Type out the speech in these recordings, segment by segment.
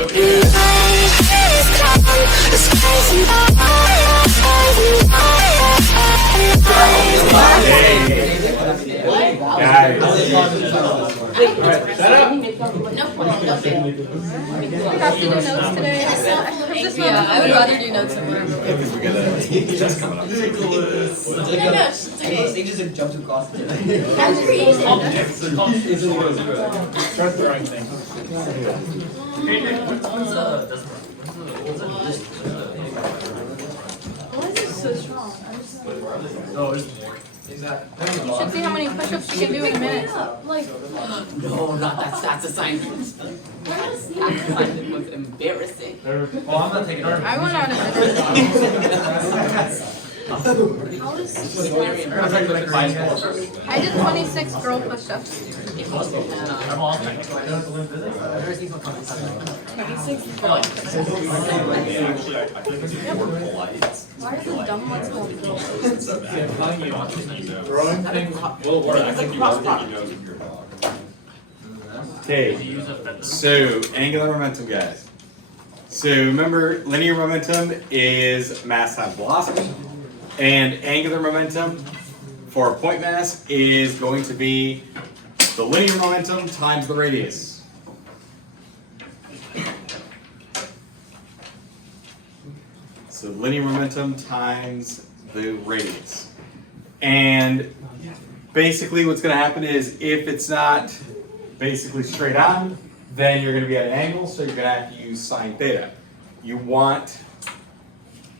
Shut up. We have to do notes today. Yeah, I would rather do notes than whatever. They just jumped across the Start throwing things. Why is it so strong? Oh, there's more. Exactly. You should see how many push-ups you can do in a minute. No, not that's assignment. That assignment was embarrassing. Well, I'm not taking it. I went on a I did 26 girl push-ups. I'm all set. 26 Why are the dumb ones called girls? Throwing things will work. Okay, so angular momentum, guys. So remember, linear momentum is mass times velocity, and angular momentum for a point mass is going to be the linear momentum times the radius. So linear momentum times the radius. And basically what's going to happen is if it's not basically straight on, then you're going to be at an angle, so you're going to have to use sine theta. You want,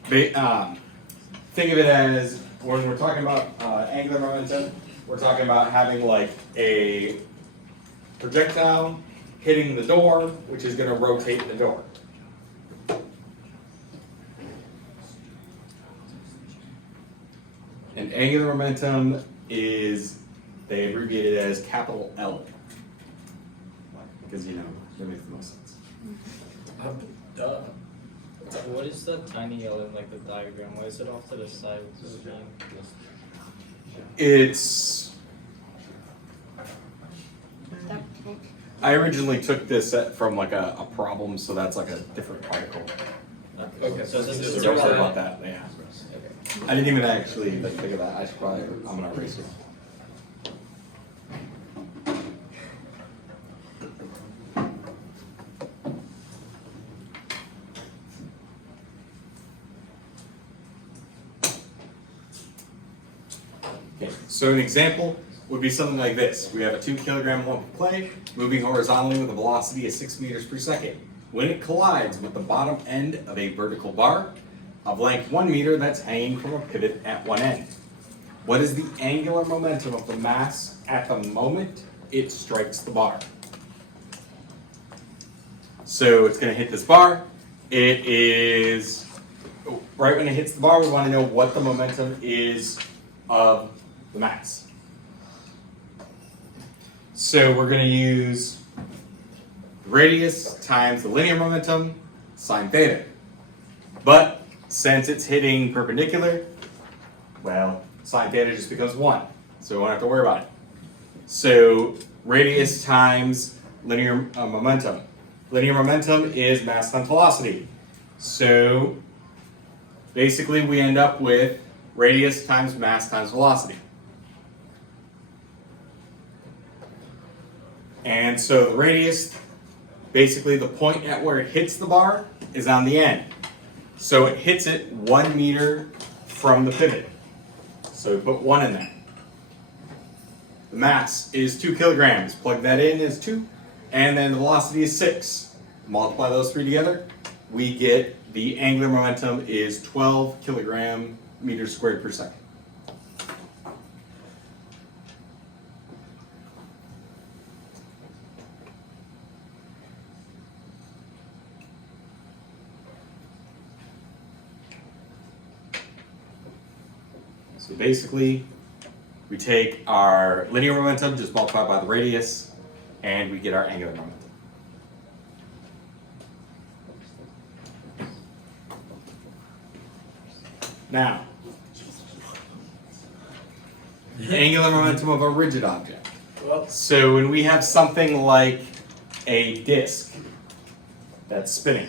think of it as, when we're talking about angular momentum, we're talking about having like a projectile hitting the door, which is going to rotate the door. And angular momentum is, they abbreviate it as capital L. Because, you know, that makes the most sense. Duh. What is the tiny L in like the diagram? Why is it off to the side of the screen? It's, I originally took this from like a problem, so that's like a different particle. Okay, so this is Don't worry about that, yeah. Okay. I didn't even actually like, think of that. I should probably, I'm gonna erase it. Okay, so an example would be something like this. We have a 2 kilogram lump of clay moving horizontally with a velocity of 6 meters per second. When it collides with the bottom end of a vertical bar of length 1 meter that's hanging from a pivot at one end. What is the angular momentum of the mass at the moment it strikes the bar? So it's going to hit this bar. It is, right when it hits the bar, we want to know what the momentum is of the mass. So we're going to use radius times the linear momentum, sine theta. But since it's hitting perpendicular, well, sine theta just becomes 1. So we won't have to worry about it. So radius times linear momentum. Linear momentum is mass times velocity. So basically we end up with radius times mass times velocity. And so the radius, basically the point at where it hits the bar is on the end. So it hits it 1 meter from the pivot. So we put 1 in there. The mass is 2 kilograms. Plug that in as 2. And then the velocity is 6. Multiply those 3 together. We get the angular momentum is 12 kilogram meters squared per second. So basically, we take our linear momentum, just multiply by the radius, and we get our angular momentum. Now, angular momentum of a rigid object. So when we have something like a disk, that's spinning.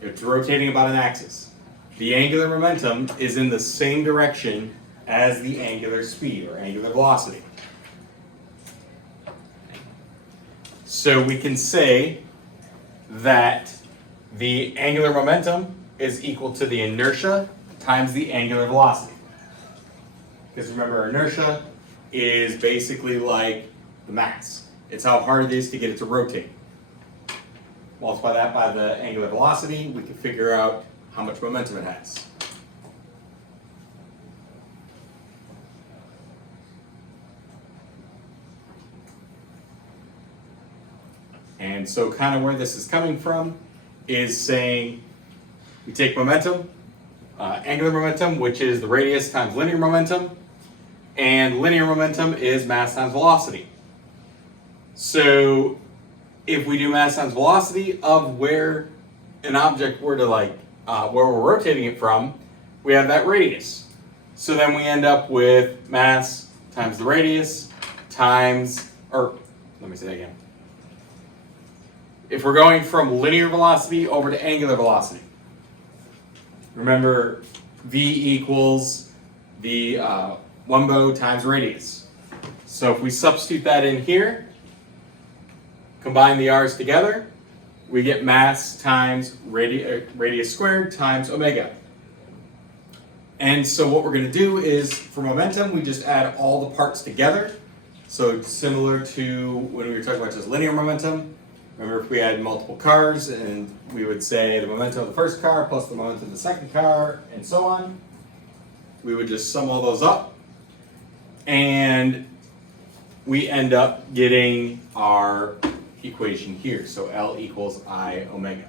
It's rotating about an axis. The angular momentum is in the same direction as the angular speed or angular velocity. So we can say that the angular momentum is equal to the inertia times the angular velocity. Because remember, inertia is basically like the mass. It's how hard it is to get it to rotate. Multiply that by the angular velocity, we can figure out how much momentum it has. And so kind of where this is coming from is saying we take momentum, angular momentum, which is the radius times linear momentum, and linear momentum is mass times velocity. So if we do mass times velocity of where an object were to where we're rotating it from, we have that radius. So then we end up with mass times the radius times, or let me say that again. If we're going from linear velocity over to angular velocity, remember V equals the Wumbo times radius. So if we substitute that in here, combine the r's together, we get mass times radius squared times omega. And so what we're going to do is, for momentum, we just add all the parts together. So similar to when we were talking about just linear momentum. Remember, if we had multiple cars, and we would say the momentum of the first car plus the momentum of the second car, and so on. We would just sum all those up, and we end up getting our equation here. So L equals I omega.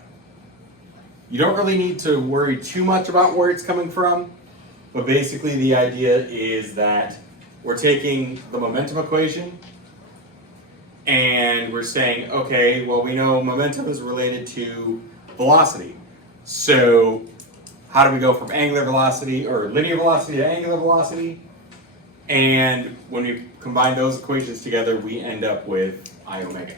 You don't really need to worry too much about where it's coming from, but basically the idea is that we're taking the momentum equation and we're saying, okay, well, we know momentum is related to velocity. So how do we go from angular velocity or linear velocity to angular velocity? And when we combine those equations together, we end up with I omega.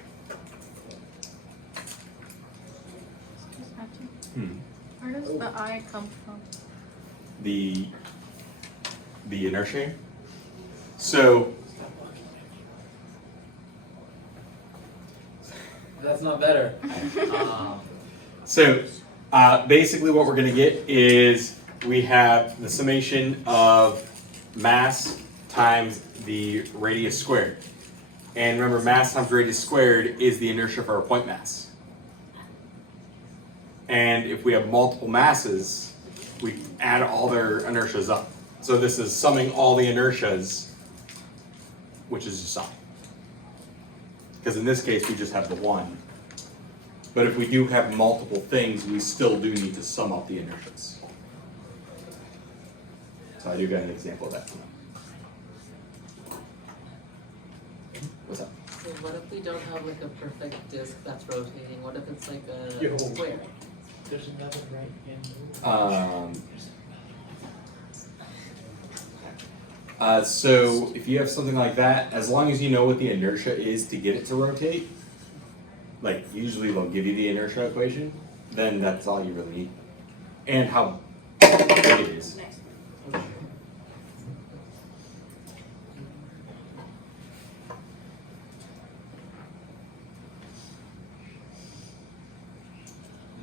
Where does the I come from? The inertia. So That's not better. So basically what we're going to get is we have the summation of mass times the radius squared. And remember, mass times radius squared is the inertia for our point mass. And if we have multiple masses, we add all their inertias up. So this is summing all the inertias, which is just sum. Because in this case, we just have the one. But if we do have multiple things, we still do need to sum up the inertias. So I do got an example of that. What's up? So what if we don't have like a perfect disc that's rotating? What if it's like a square? There's another right hand. So if you have something like that, as long as you know what the inertia is to get it to rotate, like usually they'll give you the inertia equation, then that's all you really need. And how big it is. This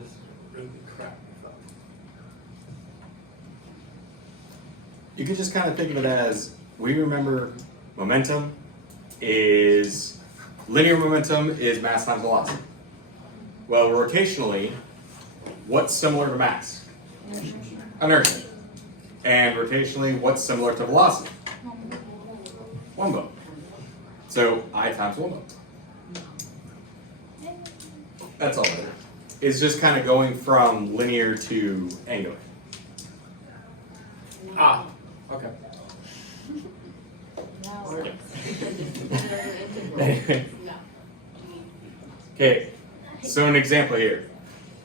is really crap. You could just kind of think of it as, we remember momentum is, linear momentum is mass times velocity. Well, rotationally, what's similar to mass? Inertia. And rotationally, what's similar to velocity? Wumbo. So I times Wumbo. That's all it is. It's just kind of going from linear to angular. Ah, okay. Okay, so an example here.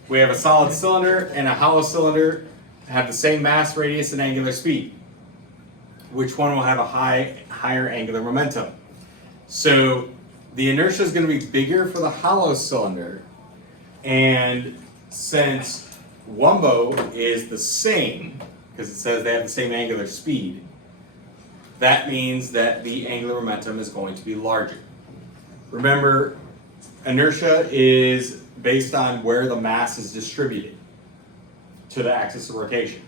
We have a solid cylinder and a hollow cylinder have the same mass, radius, and angular speed. Which one will have a higher angular momentum? So the inertia is going to be bigger for the hollow cylinder And since Wumbo is the same, because it says they have the same angular speed, that means that the angular momentum is going to be larger. Remember, inertia is based on where the mass is distributed to the axis of rotation.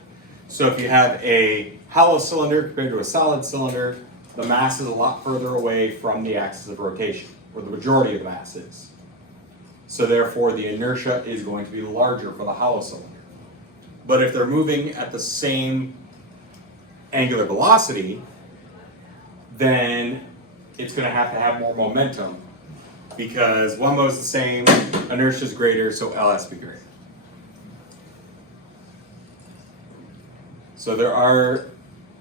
So if you have a hollow cylinder compared to a solid cylinder, the mass is a lot further away from the axis of rotation, where the majority of the mass is. So therefore, the inertia is going to be larger for the hollow cylinder. But if they're moving at the same angular velocity, then it's going to have more momentum, because Wumbo is the same, inertia is greater, so L has to be greater. So there are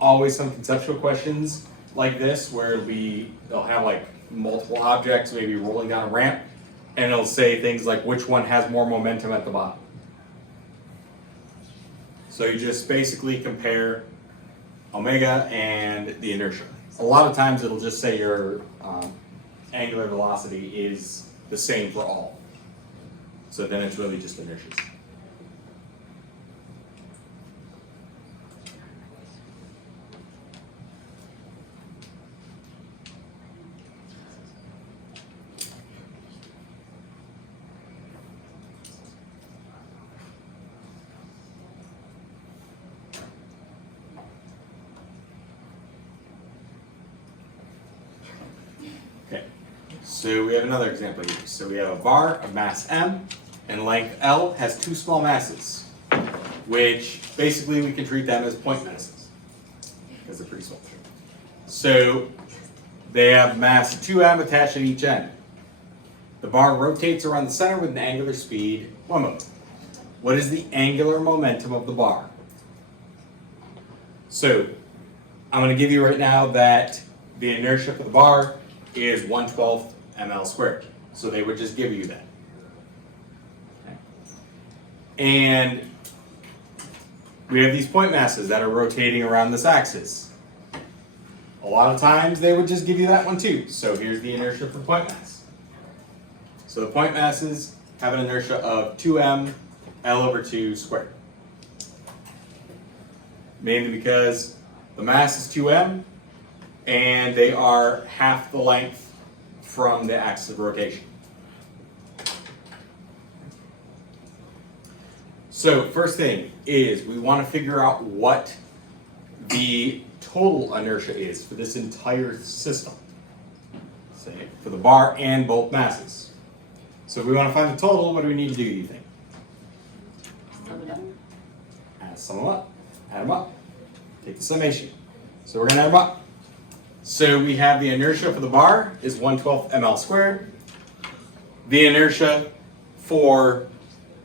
always some conceptual questions like this where they'll have like multiple objects maybe rolling down a ramp, and it'll say things like which one has more momentum at the bottom. So you just basically compare omega and the inertia. A lot of times it'll just say your angular velocity is the same for all. So then it's really just inertia. Okay, so we have another example here. So we have a bar of mass M and length L has two small masses, which basically we can treat them as point masses because they're pretty small. So they have mass 2m attached at each end. The bar rotates around the center with an angular speed 1 What is the angular momentum of the bar? So I'm going to give you right now that the inertia for the bar is 1/12 ml squared. So they would just give you that. Okay. And we have these point masses that are rotating around this axis. A lot of times they would just give you that one too. So here's the inertia for point mass. So the point masses have an inertia of 2m L/2 squared. Mainly because the mass is 2m and they are half the length from the axis of rotation. So first thing is we want to figure out what the total inertia is for this entire system. Say for the bar and both masses. So if we want to find the total, what do we need to do, you think? Sum them up. Add them up. Take the summation. So we're going to add them up. So we have the inertia for the bar is 1/12 ml squared. The inertia for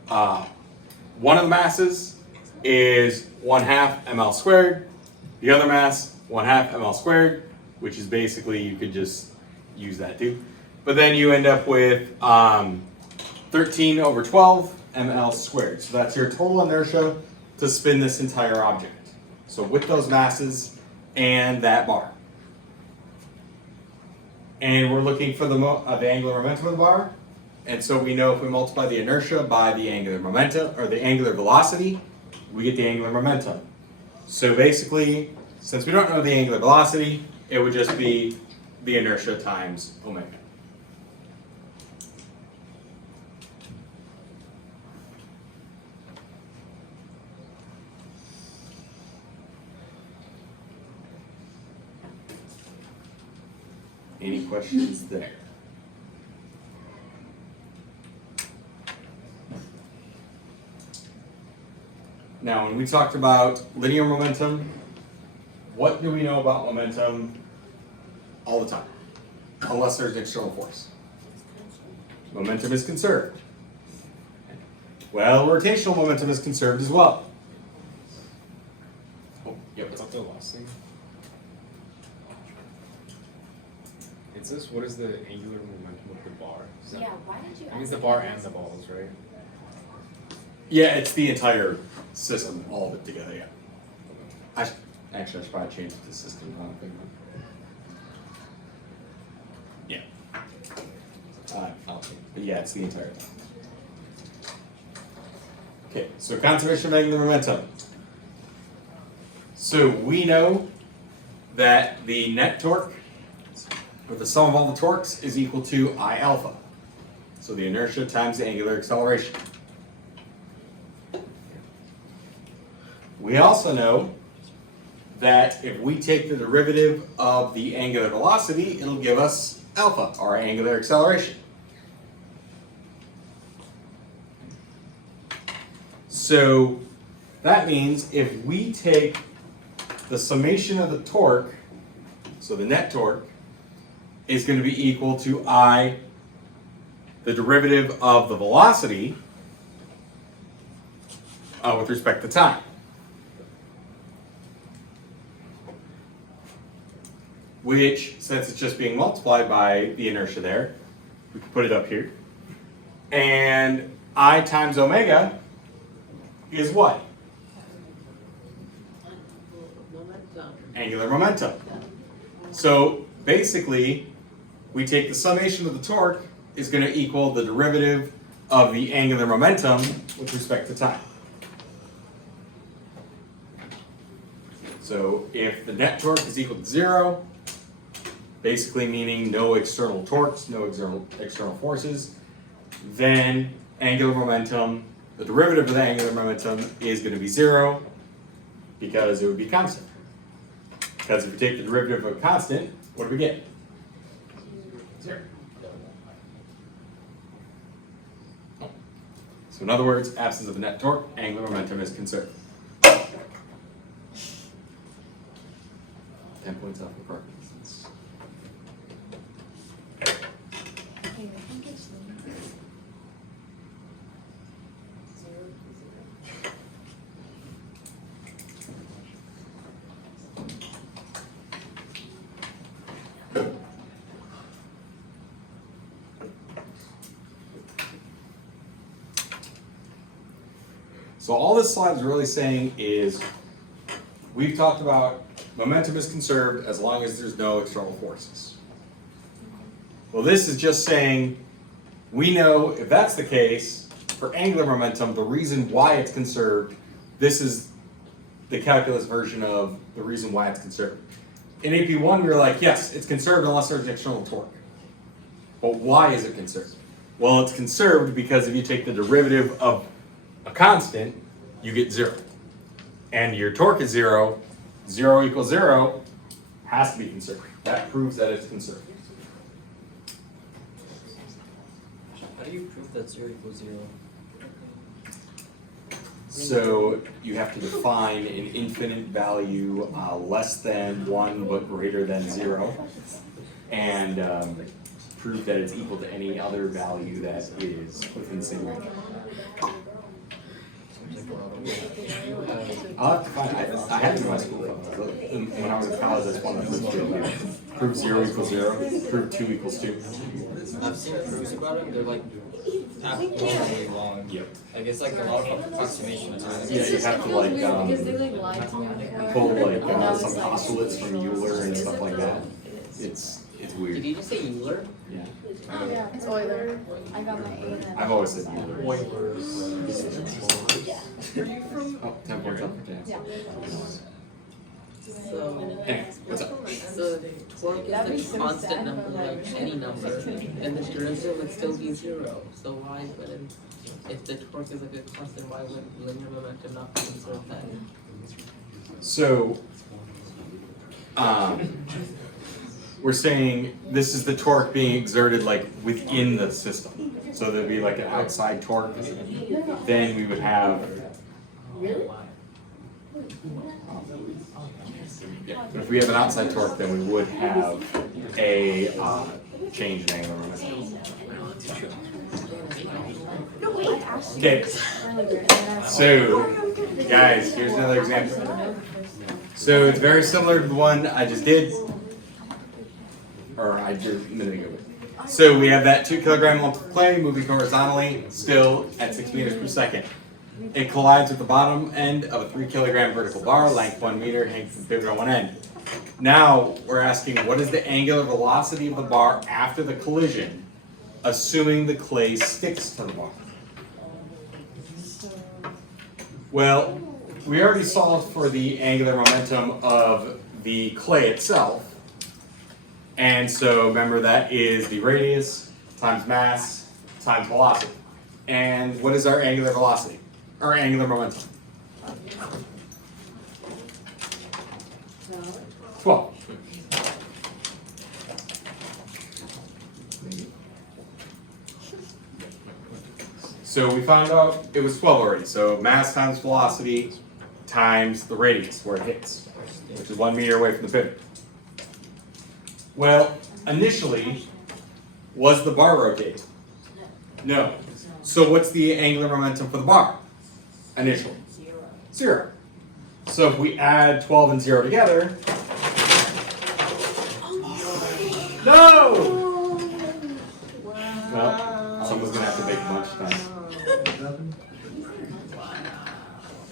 one of the masses is 1/2 ml squared. The other mass, 1/2 ml squared, which is basically, you could just use that too. But then you end up with 13/12 ml squared. So that's your total inertia to spin this entire object. So with those masses and that bar. And we're looking for the angular momentum of the bar. And so we know if we multiply the inertia by the angular momentum, or the angular velocity, we get the angular momentum. So basically, since we don't know the angular velocity, it would just be the inertia times omega. Any questions there? Now, when we talked about linear momentum, what do we know about momentum all the time? Unless there's an external force. Momentum is conserved. Well, rotational momentum is conserved as well. Oh, yep. What's up the last thing? It says what is the angular momentum of the bar? Is that, Yeah, why did you I mean, it's ask the bar me and this? the balls, right? Yeah, it's the entire system, all of it together, yeah. I should probably change it to system, not a big one. Yeah. But yeah, it's the entire thing. Okay, so conservation of angular momentum. So we know that the net torque, or the sum of all the torques, is equal to I alpha. So the inertia times the angular acceleration. We also know that if we take the derivative of the angular velocity, it'll give us alpha, or angular acceleration. So that means if we take the summation of the torque, so the net torque, is going to be equal to I, the derivative of the velocity, with respect to time. Which, since it's just being multiplied by the inertia there, we can put it up here. And I times omega is what? Momentum. Angular momentum. So basically, we take the summation of the torque is going to equal the derivative of the angular momentum with respect to time. So if the net torque is equal to 0, basically meaning no external torques, no external forces, then angular momentum, the derivative of the angular momentum is going to be 0 because it would be constant. Because if you take the derivative of a constant, what do we get? 0. So in other words, absence of a net torque, angular momentum is conserved. 10 points off for Parkinson's. So all this slide is really saying is, we've talked about momentum is conserved as long as there's no external forces. Well, this is just saying, we know if that's the case, for angular momentum, the reason why it's conserved, this is the calculus version of the reason why it's conserved. In AP1, we were like, yes, it's conserved unless there's an external torque. But why is it conserved? Well, it's conserved because if you take the derivative of a constant, you get 0. And your torque is 0, 0 equals 0, has to be conserved. That proves that it's conserved. How do you prove that 0 equals 0? So you have to define an infinite value less than 1 but greater than 0, and prove that it's equal to any other value that is within the same range. I'll have to find, I had to do my school when I was in college, that's one of the first things. Prove 0 equals 0, prove 2 equals 2. I've seen proofs about it, they're like abnormally long. Yep. Like it's like a lot of approximation time. Yeah, you have to like Because they like lied to me before. pull like And I was some like, postulates from Euler and stuff like that. It's Did weird. you just say Euler? Yeah. Yeah, it's Euler. I got my A in that. I've always said Euler. Oh, 10 points up for Yeah. So, Anyway, what's up? so torque is a constant number, like any number, and the derivative would still be 0. So why wouldn't, if the torque is like a constant, why would linear momentum not be conserved then? So, we're saying this is the torque being exerted like within the system. So there'd be like an outside torque. Then we would have. Yeah, but if we have an outside torque, then we would have a change in angular momentum. Okay. So, guys, here's another example. So it's very similar to the one I just did, or I did a minute ago. So we have that 2 kilogram lump of clay moving horizontally, still at 6 meters per second. It collides with the bottom end of a 3 kilogram vertical bar, length 1 meter, hanging from the pivot on one end. Now we're asking, what is the angular velocity of the bar after the collision, assuming the clay sticks to the bar? Well, we already solved for the angular momentum of the clay itself. And so remember that is the radius times mass times velocity. And what is our angular velocity? Our angular momentum? 12. So we found out it was 12 already. So mass times velocity times the radius where it hits, which is 1 meter away from the pivot. Well, initially, was the bar rotating? No. So what's the angular momentum for the bar? Initially? 0. So if we add 12 and 0 together, no! Well, someone's gonna have to make lunch time.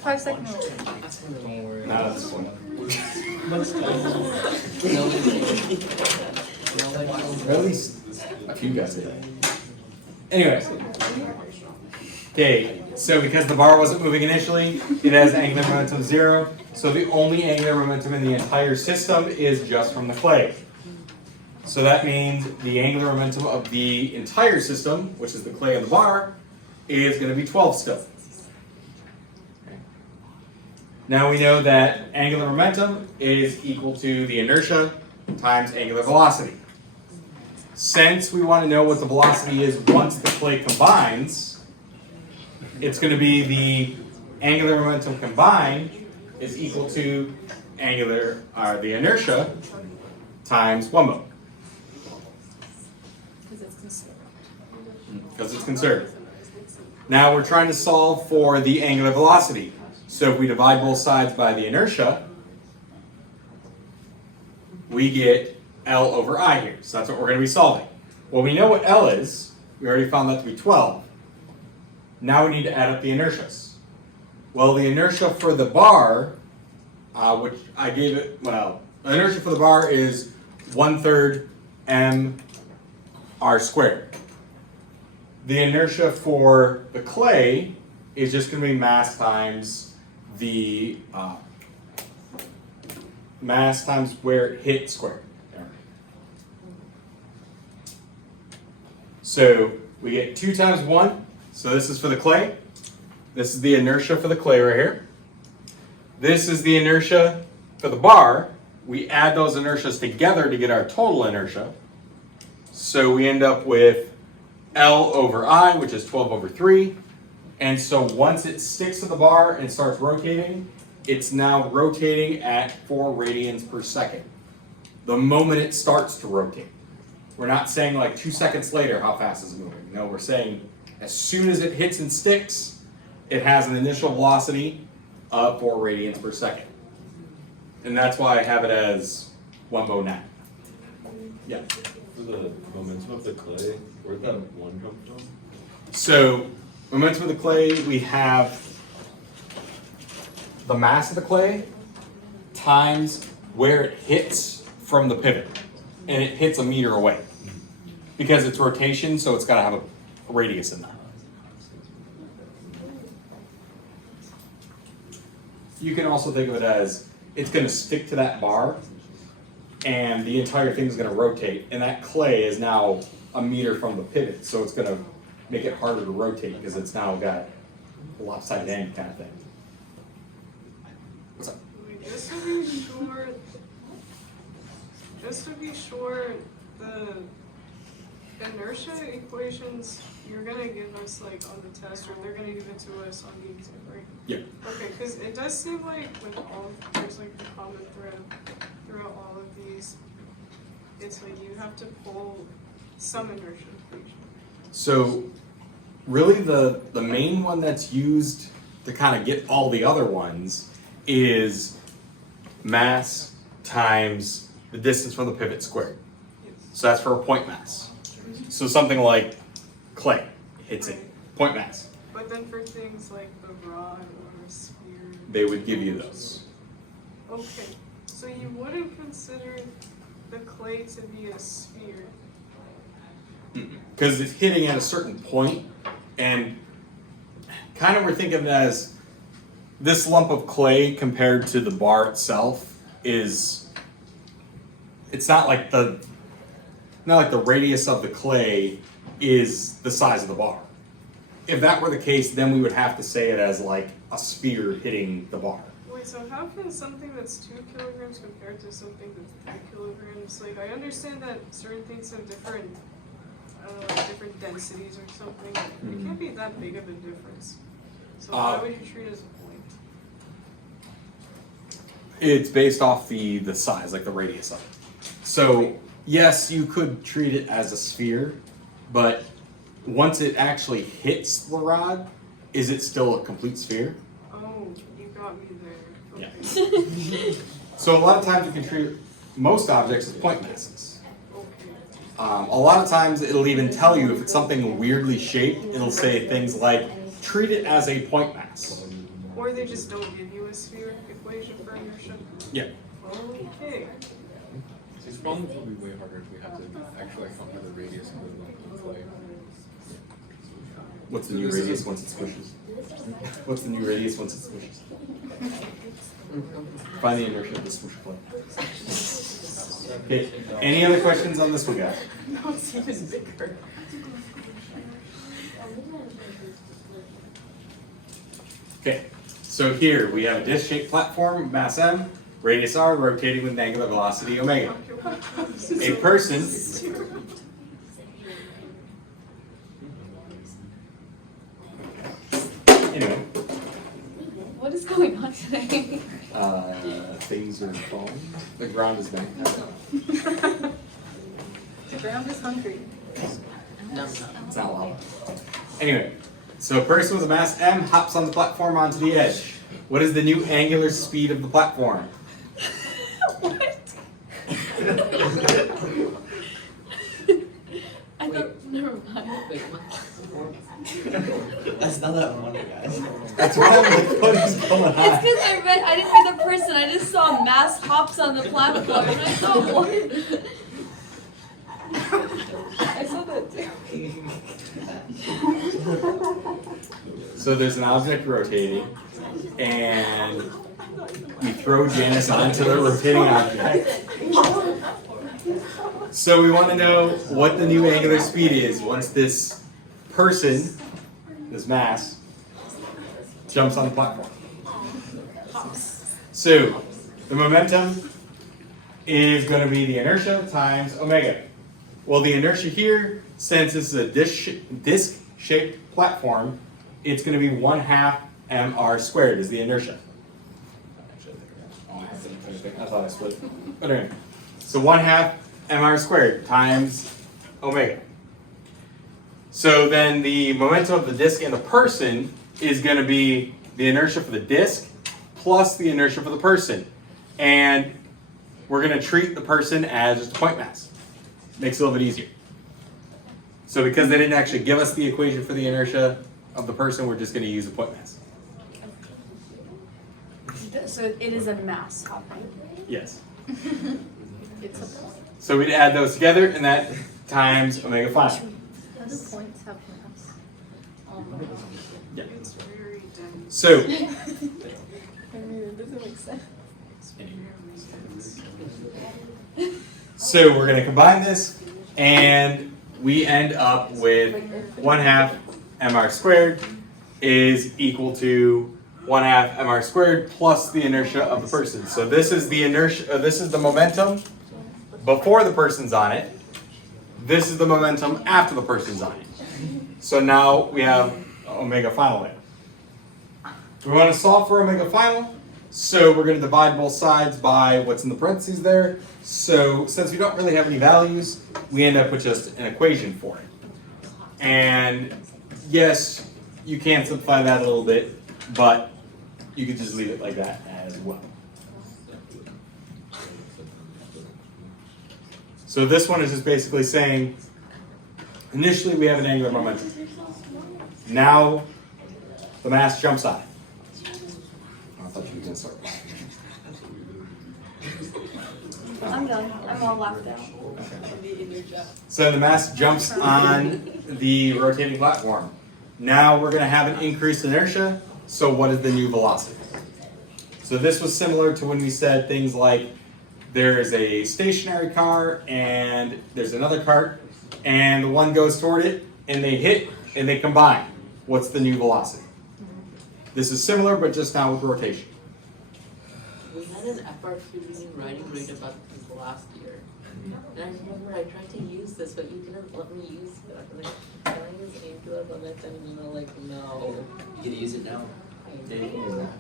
5 seconds. Don't worry. Not at this point. Or at least a few guys did. Anyway. Okay, so because the bar wasn't moving initially, it has angular momentum 0. So the only angular momentum in the entire system is just from the clay. So that means the angular momentum of the entire system, which is the clay and the bar, is going to be 12 still. Now we know that angular momentum is equal to the inertia times angular velocity. Since we want to know what the velocity is once the clay combines, it's going to be the angular momentum combined is equal to the inertia times 1 mole. Because it's conserved. Now we're trying to solve for the angular velocity. So if we divide both sides by the inertia, we get L over I here. So that's what we're going to be solving. Well, we know what L is. We already found that to be 12. Now we need to add up the inertias. Well, the inertia for the bar, which I gave it, well, the inertia for the bar is 1/3 mr squared. The inertia for the clay is just going to be mass times the mass times where it hit squared. So we get 2 times 1. So this is for the clay. This is the inertia for the clay right here. This is the inertia for the bar. We add those inertias together to get our total inertia. So we end up with L over I, which is 12 over 3. And so once it sticks to the bar and starts rotating, it's now rotating at 4 radians per second. The moment it starts to rotate. We're not saying like 2 seconds later how fast it's moving. No, we're saying as soon as it hits and sticks, it has an initial velocity of 4 radians per second. And that's why I have it as 1 mole now. Yeah. For the momentum of the clay, where'd that 1 come from? So, momentum of the clay, we have the mass of the clay times where it hits from the pivot. And it hits a meter away. Because it's rotation, so it's got to have a radius in there. You can also think of it as it's going to stick to that bar and the entire thing is going to rotate, and that clay is now a meter from the pivot, so it's going to make it harder to rotate because it's now got a lopsided end kind of thing. What's up? Just to be sure, the inertia equations you're gonna give us like on the test, or they're gonna give it to us on the exam, right? Yeah. Okay, because it does seem like with all, there's like a common thread throughout all of these. It's like you have to pull some inertia equation. So really the main one that's used to kind of get all the other ones is mass times the distance from the pivot squared. Yes. So that's for a point mass. So something like clay hits it, point mass. But then for things like the rod or a sphere, They would give you those. okay, so you wouldn't consider the clay to be a sphere. Because it's hitting at a certain point, and kind of we're thinking of it as this lump of clay compared to the bar itself is, it's not like the radius of the clay is the size of the bar. If that were the case, then we would have to say it as like a sphere hitting the bar. Wait, so how can something that's 2 kilograms compared to something that's 3 kilograms? Like, I understand that certain things have different, different densities or something. It can't be that big of a difference. So why would you treat it as a point? It's based off the size, like the radius of it. So yes, you could treat it as a sphere, but once it actually hits the rod, is it still a complete sphere? Oh, you got me there. Okay. Yeah. So a lot of times you can treat most objects as point masses. Okay. A lot of times it'll even tell you if it's something weirdly shaped, it'll say things like, treat it as a point mass. Or they just don't give you a sphere equation for inertia. Yeah. Okay. It's probably way harder if we have to actually come to the radius of the lump of clay. What's the new radius once it squishes? What's the new radius once it squishes? Find the inertia of the squish plate. Okay, any other questions on this one, guys? No, it's even bigger. Okay, so here we have a disc-shaped platform, mass m, radius r, rotating with an angular velocity omega. A person. Anyway, What is going on today? things are falling. The ground is bent. The ground is hungry. No. It's not lava. Anyway, so a person with a mass m hops on the platform onto the edge. What is the new angular speed of the platform? What? I thought, never mind. Wait, what? That's not that funny, guys. That's why I'm like, what is going on? It's because I didn't read the person, I just saw mass hops on the platform, and I thought, what? I saw that too. So there's an object rotating, and we throw Janice onto the rotating object. So we want to know what the new angular speed is once this person, this mass, jumps on the platform. So the momentum is going to be the inertia times omega. Well, the inertia here, since this is a disc-shaped platform, it's going to be 1/2 mr squared is the inertia. I thought I split it. But anyway, so 1/2 mr squared times omega. So then the momentum of the disk and the person is going to be the inertia for the disk plus the inertia for the person. And we're going to treat the person as just a point mass. Makes it a little bit easier. So because they didn't actually give us the equation for the inertia of the person, we're just going to use a point mass. So it is a mass hopping. Yes. It's a point. So we'd add those together, and that times omega final. How do points have mass? Yeah. It's very dense. So I mean, it doesn't make sense. So we're going to combine this, and we end up with 1/2 mr squared is equal to 1/2 mr squared plus the inertia of the person. So this is the inertia. This is the momentum before the person's on it. This is the momentum after the person's on it. So now we have omega final there. We want to solve for omega final. So we're going to divide both sides by what's in the parentheses there. So since we don't really have any values, we end up with just an equation for it. And yes, you can simplify that a little bit, but you could just leave it like that as well. So this one is just basically saying, initially we have an angular momentum. Now the mass jumps on it. I thought you were going to start. I'm done. I'm all laughed out. So the mass jumps on the rotating platform. Now we're going to have an increased inertia, So what is the new velocity? So this was similar to when we said things like there is a stationary car and there's another cart and the one goes toward it and they hit and they combine. What's the new velocity? This is similar but just now with rotation. We had an effort reading writing rate about this last year. And I remember I tried to use this, but you didn't let me use it. I was like, can I use angular momentum? And you were like, no. You get to use it now. Yeah, you can use that.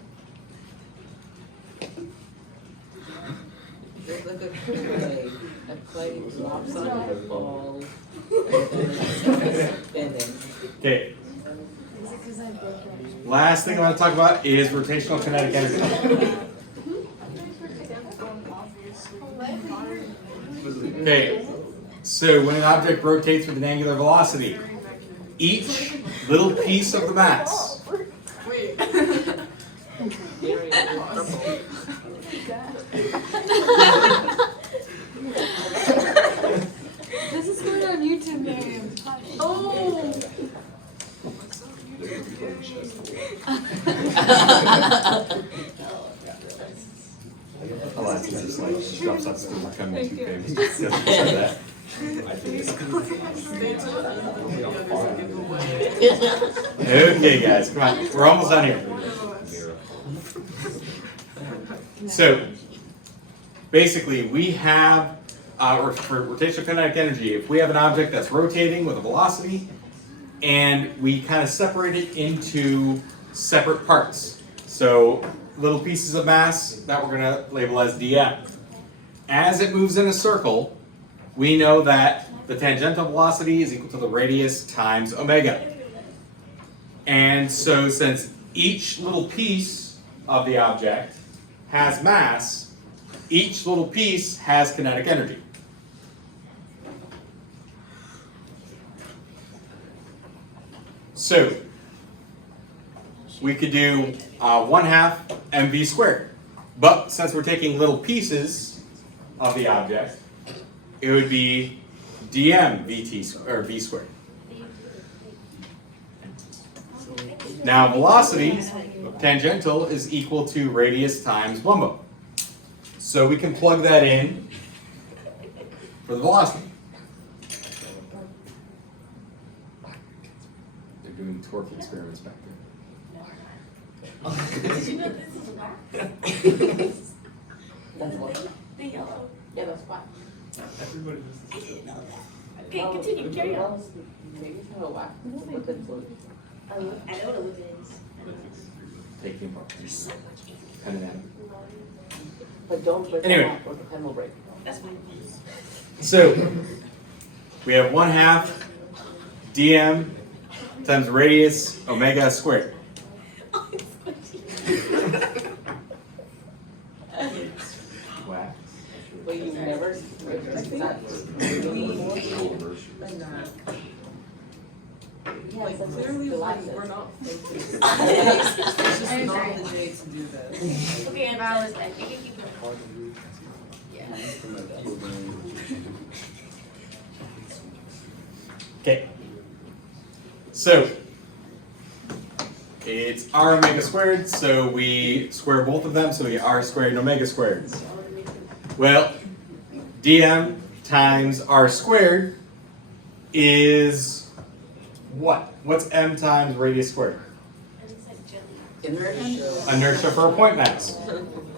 There's like a clay. A clay drops on your ball. And then it's spinning. Okay. Last thing I want to talk about is rotational kinetic energy. Okay, so when an object rotates with an angular velocity, each little piece of the mass Very uncomfortable. This is going on YouTube, Miriam. Oh! Alaska just like drops out school becoming too famous because of that. Okay guys, come on, we're almost done here. So basically we have for rotational kinetic energy, if we have an object that's rotating with a velocity and we kind of separate it into separate parts. So little pieces of mass that we're going to label as dm. As it moves in a circle, we know that the tangential velocity is equal to the radius times omega. And so since each little piece of the object has mass, each little piece has kinetic energy. So we could do 1/2 mv squared. But since we're taking little pieces of the object, it would be dm or v squared. Now velocity, tangential, is equal to radius times Wumbo. So we can plug that in for the velocity. They're doing torque experiments back there. Did you know this is wax? That's what? The yellow. Yeah, that's fine. Everybody I didn't know that. Okay, continue, carry on. Maybe it's not a wax, but it's like. I know what it is. Take him apart. There's so much ink. Pen and ink. But don't break Anyway. the or the pen will break. That's fine. So we have 1/2 dm times radius omega squared. Oh, it's squishy. Wax. But you never break that. Like, clearly, like, we're not. I Not agree. the day to do this. Okay, I'm valid. I think you can. Okay. So it's r omega squared, so we square both of them, so we get r squared and omega squared. Well, dm times r squared is what? What's m times radius squared? And it's like jelly. Inertia. Inertia for a point mass.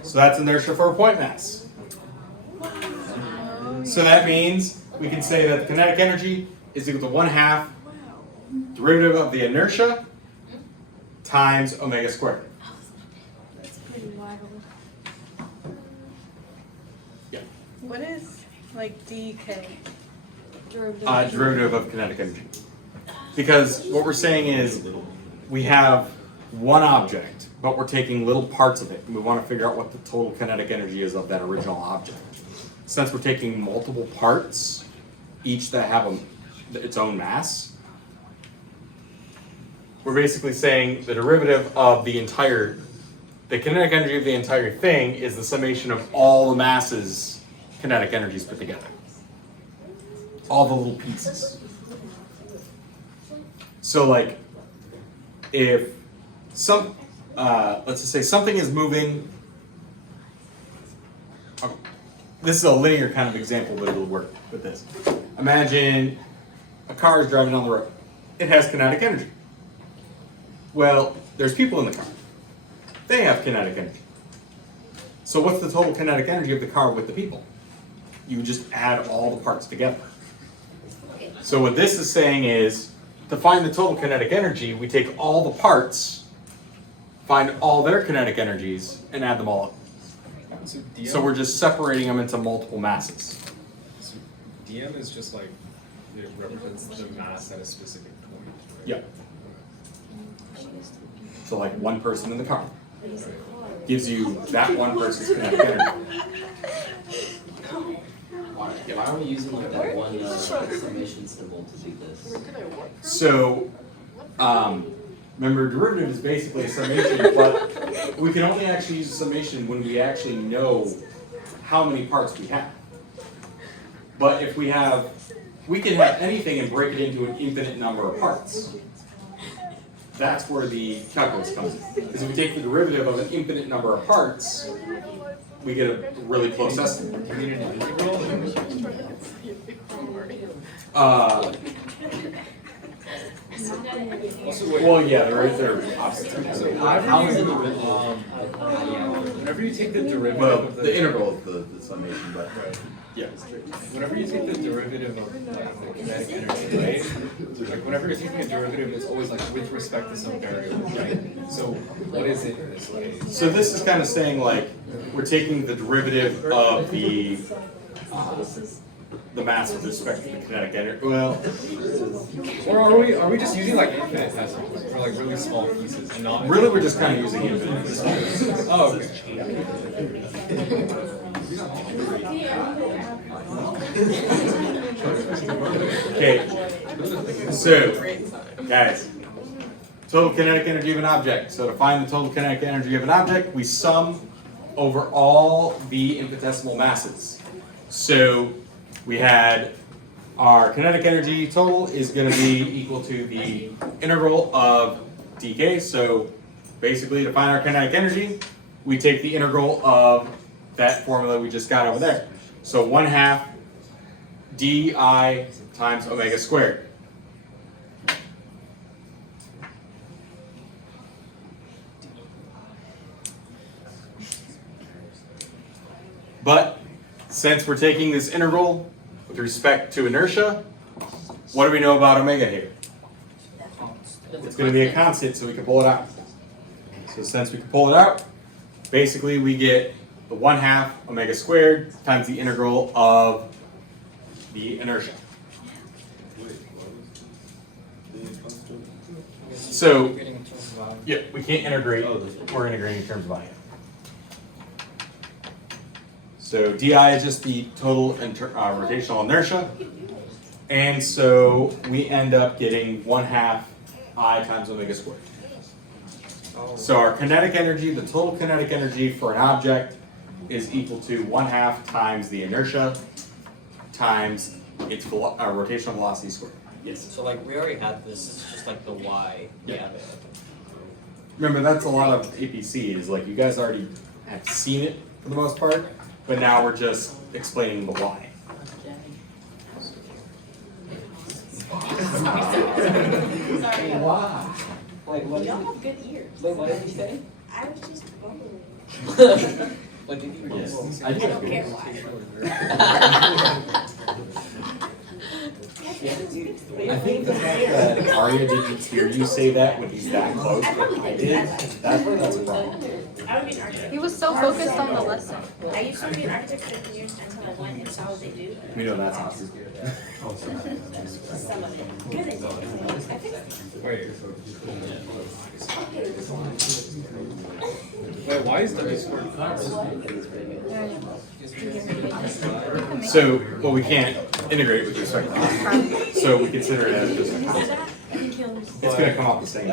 So that's inertia for a point mass. So that means we can say that the kinetic energy is equal to 1/2 derivative of the inertia times omega squared. It's pretty wild. What is, like, DK? Derivative of kinetic energy. Because what we're saying is we have one object, but we're taking little parts of it, and we want to figure out what the total kinetic energy is of that original object. Since we're taking multiple parts, each that have its own mass, we're basically saying the derivative of the kinetic energy of the entire thing is the summation of all the masses' kinetic energies put together. All the little pieces. So like, if let's just say something is moving. Okay. This is a linear kind of example, but it'll work with this. Imagine a car is driving down the road. It has kinetic energy. Well, there's people in the car. They have kinetic energy. So what's the total kinetic energy of the car with the people? You just add all the parts together. So what this is saying is, to find the total kinetic energy, we take all the parts, find all their kinetic energies, and add them all up. So DM, So we're just separating them into multiple masses. so DM is just like, it represents the mass at a specific point, right? Yeah. So like one person in the car gives you that one person's kinetic energy. Why are we using like that one summation symbol to do this? So, remember, derivative is basically a summation, but we can only actually use a summation when we actually know how many parts we have. But if we can have anything and break it into an infinite number of parts. That's where the calculus comes in. Because if we take the derivative of an infinite number of parts, we get a really close estimate. You mean an integral? Well, yeah, they're opposite. So How is it whenever you take the derivative Well, of the integral is the summation, but right. yeah. Whenever you take the derivative of like, the kinetic energy, right? Like whenever you're taking a derivative, it's always like with respect to some variable, right? So what is it in this case? So this is kind of saying like we're taking the derivative of the mass with respect to the kinetic energy. Well, Or are we just using like infinitesimals for like really small pieces and not really, we're just kind of using infinite. Oh, okay. Okay, so guys, total kinetic energy of an object. So to find the total kinetic energy of an object, we sum over all the infinitesimal masses. So we had our kinetic energy total is going to be equal to the integral of dk. So basically to find our kinetic energy, we take the integral of that formula we just got over there. So 1/2 di times omega squared. But since we're taking this integral with respect to inertia, what do we know about omega here? It's going to be a constant, so we can pull it out. So since we can pull it out, basically we get the 1/2 omega squared times the integral of the inertia. So, yeah, we can't integrate, we're integrating in terms of volume. So di is just the total rotational inertia. And so we end up getting 1/2 I times omega squared. So our kinetic energy, the total kinetic energy for an object is equal to 1/2 times the inertia times its rotational velocity squared. Yes. So like we already had this, it's just like the y. Yeah. Remember, that's a lot of APC is like you guys already have seen it for the most part, but now we're just explaining the why. Sorry. Wow. Wait, what Y'all have good ears. Wait, what did you say? I was just bumbling. What did you Yes. I don't care why. I think the fact that Arya didn't hear you say that when he's that close, but I did, that's a problem. I would be an architect. He was so focused on the lesson. I used to be an architect for 10 years until I went and saw what they do. We know that's not true. Some of it. Good. I fixed it. Wait. Wait, why is W squared? So, well, we can't integrate with respect to that. So we consider it as just a constant. It's going to come out the same.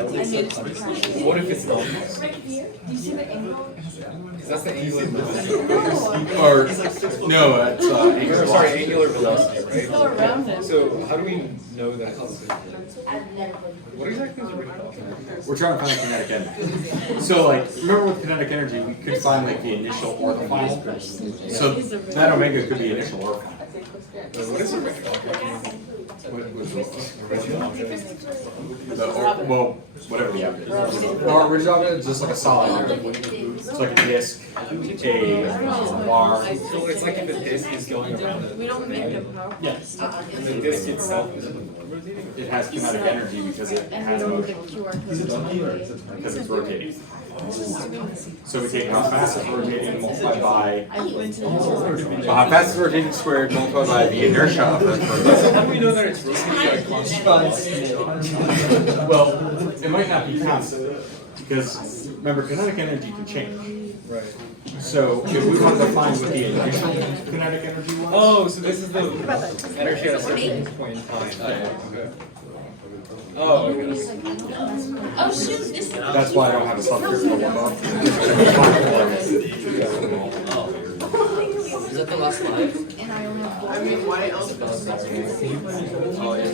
What if it's not? Because that's the angular velocity. Or, no, that's angular Sorry, velocity. angular velocity, right? Go around it. So how do we know that? What exactly is a ring called? We're trying to find the kinetic energy. So like, remember with kinetic energy, we could find like the initial or the final. So that omega could be initial or final. What is a ring called? Well, whatever the object is. Our original object is just like a solid. It's like a disc, a bar. So it's like if the disc is going around it. We don't make them powerful. Yes. And the disc itself is rotating? It has kinetic energy because it has motion, because it's rotating. So we take how fast it's rotating multiplied by how fast it's rotating squared multiplied by the inertia of the So how do we know that it's rotating constant? Well, it might not be constant because remember kinetic energy can change. Right. So if we wanted to find what the initial kinetic energy was. Oh, so this is the energy at a certain point in time. Okay. Oh, okay. Oh shoot, this. That's why I don't have a subject for one. Is that the last slide? I mean, why else?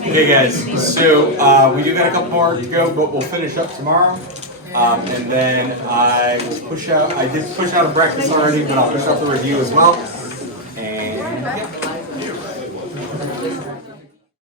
Hey guys, so we do got a couple more to go, but we'll finish up tomorrow. And then I will push out, I did push out a breakfast already, but I'll push out the review as well.